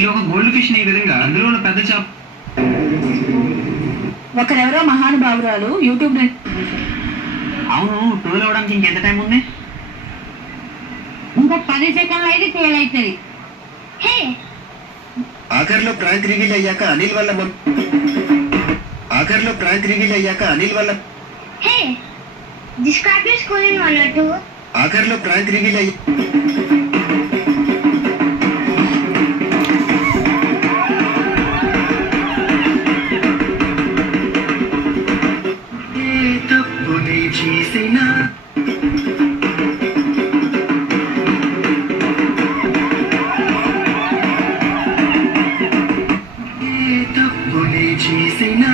వీళ్ళు ఒక gold fish ఈ విధంగా అందులో ఉన్న పెద్ద చేప. ఒకరెవరో మహానుభావురాలు యూట్యూబ్. అవును, టోల్ అవడానికి ఇంకెంత టైం ఉంది? ఇంకో 10 సెకండ్లు అయితే ఫెయిల్ అవుతుంది. ఆఖరిలో ప్రాంక్ రివీల్ అయ్యాక అనిల్ వల్ల Describe your school in 1 or 2. ఆఖరిలో ప్రాంక్ రివీల్ అయ్యి చేసినా